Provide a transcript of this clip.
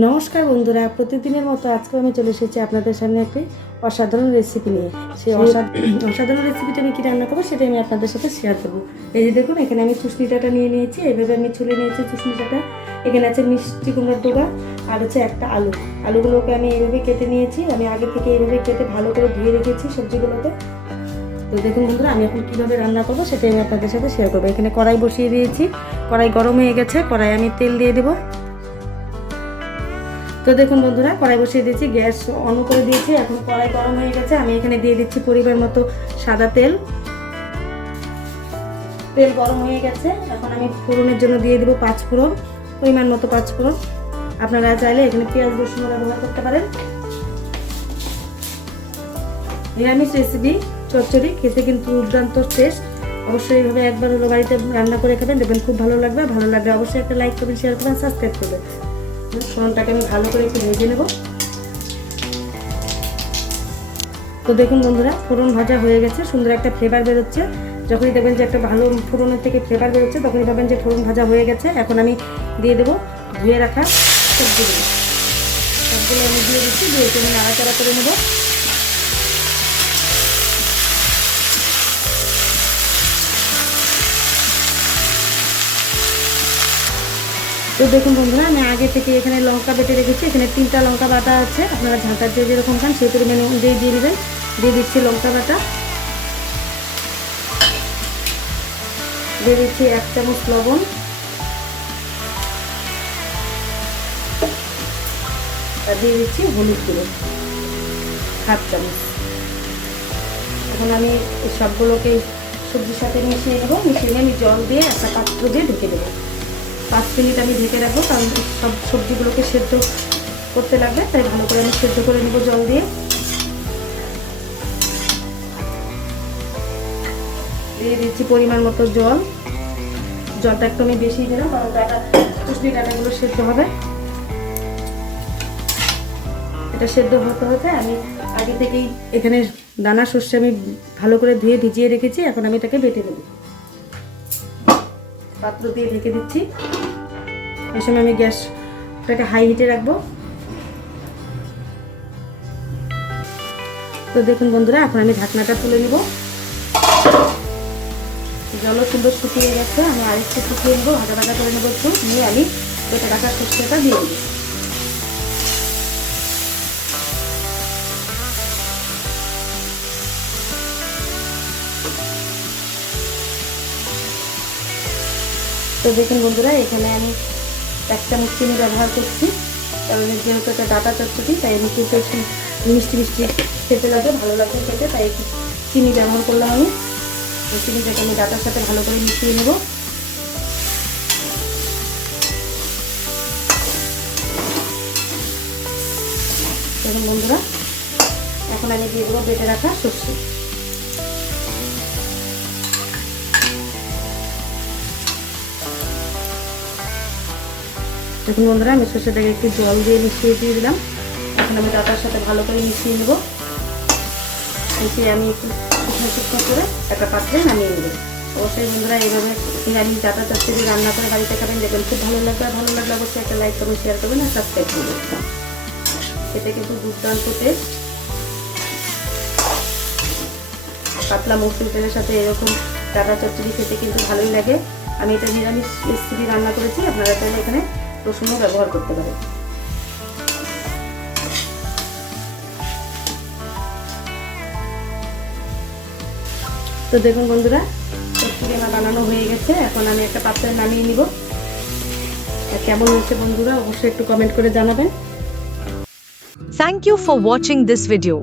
নমস্কার বন্ধুরা, প্রতিদিনের মতো আজকে আমি চলে এসেছি আপনাদের সামনে একটি অসাধারণ রেসিপি নিয়ে। সেই অসাধারণ রেসিপিটা আমি কী রান্না করবো সেটাই আমি আপনাদের সাথে শেয়ার করবো। এই যে দেখুন, এখানে আমি চুষনি ডাঁটা নিয়ে নিয়েছি, এইভাবে আমি ছুলে নিয়েছি চুষনি ডাঁটা। এখানে আছে মিষ্টি কুমড়ার ডোগা আর হচ্ছে একটা আলুগুলোকে আমি এইভাবে কেটে নিয়েছি। আমি আগে থেকে এইভাবে কেটে ভালো করে ধুয়ে রেখেছি সবজিগুলোকে। তো দেখুন বন্ধুরা, আমি এখন কীভাবে রান্না করবো সেটাই আমি আপনাদের সাথে শেয়ার করবো। এখানে কড়াই বসিয়ে দিয়েছি, কড়াই গরম হয়ে গেছে, কড়াই আমি তেল দিয়ে দেবো। তো দেখুন বন্ধুরা, কড়াই বসিয়ে দিয়েছি, গ্যাস অন করে দিয়েছি। এখন কড়াই গরম হয়ে গেছে, আমি এখানে দিয়ে দিচ্ছি পরিমাণ মতো সাদা তেল। তেল গরম হয়ে গেছে, এখন আমি ফোড়নের জন্য দিয়ে দেবো 5 ফোড়ন, পরিমাণ মতো 5 ফোড়ন। আপনারা চাইলে এখানে পেঁয়াজ রসুন ব্যবহার করতে পারেন। নিরামিষ রেসিপি চচ্চড়ি খেতে কিন্তু দুর্দান্ত টেস্ট। অবশ্যই এইভাবে একবার হলো বাড়িতে রান্না করে খাবেন, দেখবেন খুব ভালো লাগবে। ভালো লাগলে অবশ্যই একটা লাইক করবেন, শেয়ার করবেন, সাবস্ক্রাইব করবেন। ফোড়নটাকে আমি ভালো করে একটু ভেজে নেব। তো দেখুন বন্ধুরা, ফোড়ন ভাজা হয়ে গেছে, সুন্দর একটা ফ্লেভার বেরোচ্ছে। যখনই দেখবেন যে একটা ভালো ফোড়নের থেকে ফ্লেভার বেরোচ্ছে, তখনই ভাবেন যে ফোড়ন ভাজা হয়ে গেছে। এখন আমি দিয়ে দেবো ধুয়ে রাখা সবজিগুলো আমি দিয়ে দিচ্ছি, দিয়ে একটু নাড়াচাড়া করে নেব। তো দেখুন বন্ধুরা, আমি আগে থেকে এখানে লঙ্কা বেটে রেখেছি। এখানে 3টা লঙ্কা বাটা আছে, আপনারা ঝাঁটার যেরকম খান সেই পরিমাণে অনুযায়ী দিয়ে দেবেন। দিয়ে দিচ্ছি লঙ্কা বাটা, দিয়ে দিচ্ছি 1 চামচ লবণ, আর দিয়ে দিচ্ছি হলুদ গুঁড়ো 1/2 চামচ। এখন আমি সবগুলোকে সবজির সাথে মিশিয়ে নেবো। মিশিয়ে নিয়ে আমি জল দিয়ে একটা পাত্র দিয়ে ঢেকে দেবো। 5 মিনিট আমি ঢেকে রাখবো, কারণ সব সবজিগুলোকে সেদ্ধ করতে লাগবে, তাই ভালো করে আমি সেদ্ধ করে নেবো জল দিয়ে। দিয়ে দিচ্ছি পরিমাণ মতো জল। জলটা একটু আমি বেশি দিলাম, কারণ চুষনি ডাঁটাগুলো সেদ্ধ হবে। এটা সেদ্ধ হতে হতে আমি আগে থেকেই এখানে দানা সর্ষে আমি ভালো করে ধুয়ে ভিজিয়ে রেখেছি। এখন আমি এটাকে বেটে নেব। পাত্র দিয়ে ঢেকে দিচ্ছি। এই সময় আমি গ্যাসটাকে হাই হিটে রাখবো। তো দেখুন বন্ধুরা, এখন আমি ঢাকনাটা তুলে নিব। জলও সুন্দর শুকিয়ে গেছে, আমি আরেকটু শুকিয়ে নেবো, ভাজা ভাজা করে নেবো একটু। নিয়ে আমি বেটে রাখা সর্ষেটা দিয়ে দেবো। তো দেখুন বন্ধুরা, এখানে আমি 1 চামচ চিনি ব্যবহার করছি, কারণ যেহেতু একটা ডাঁটা চচ্চড়ি, তাই আমি একটু মিষ্টি মিষ্টি খেতে লাগে, ভালো লাগে খেতে, তাই একটু চিনি ব্যবহার করলাম আমি। চিনিটাকে আমি ডাঁটার সাথে ভালো করে মিশিয়ে নেব। দেখুন বন্ধুরা, এখন আমি দিয়ে দেবো বেটে রাখা সর্ষে। দেখুন বন্ধুরা, আমি সর্ষেটাকে একটু জল দিয়ে মিশিয়ে দিয়ে দিলাম। এখন আমি ডাঁটার সাথে ভালো করে মিশিয়ে নেব। মিশিয়ে আমি একটু শুকনো করে একটা পাত্রে নামিয়ে নেব। অবশ্যই বন্ধুরা, এইভাবে নিরামিষ ডাঁটা চচ্চড়ি রান্না করে বাড়িতে খাবেন, দেখবেন খুব ভালো লাগবে। আর ভালো লাগলে অবশ্যই একটা লাইক করবেন, শেয়ার করবেন, আর সাবস্ক্রাইব করবেন। খেতে কিন্তু দুর্দান্ত টেস্ট। পাতলা মসুর তেলের সাথে এরকম ডাঁটা চচ্চড়ি খেতে কিন্তু ভালোই লাগে। আমি এটা নিরামিষ রেসিপি রান্না করেছি, আপনারা চাইলে এখানে রসুনও ব্যবহার করতে পারেন। তো দেখুন বন্ধুরা, চচ্চড়ি আমার বানানো হয়ে গেছে। এখন আমি একটা পাত্রে নামিয়ে নিব। কেমন হয়েছে বন্ধুরা, অবশ্যই একটু কমেন্ট করে জানাবেন। Thank you for watching this video.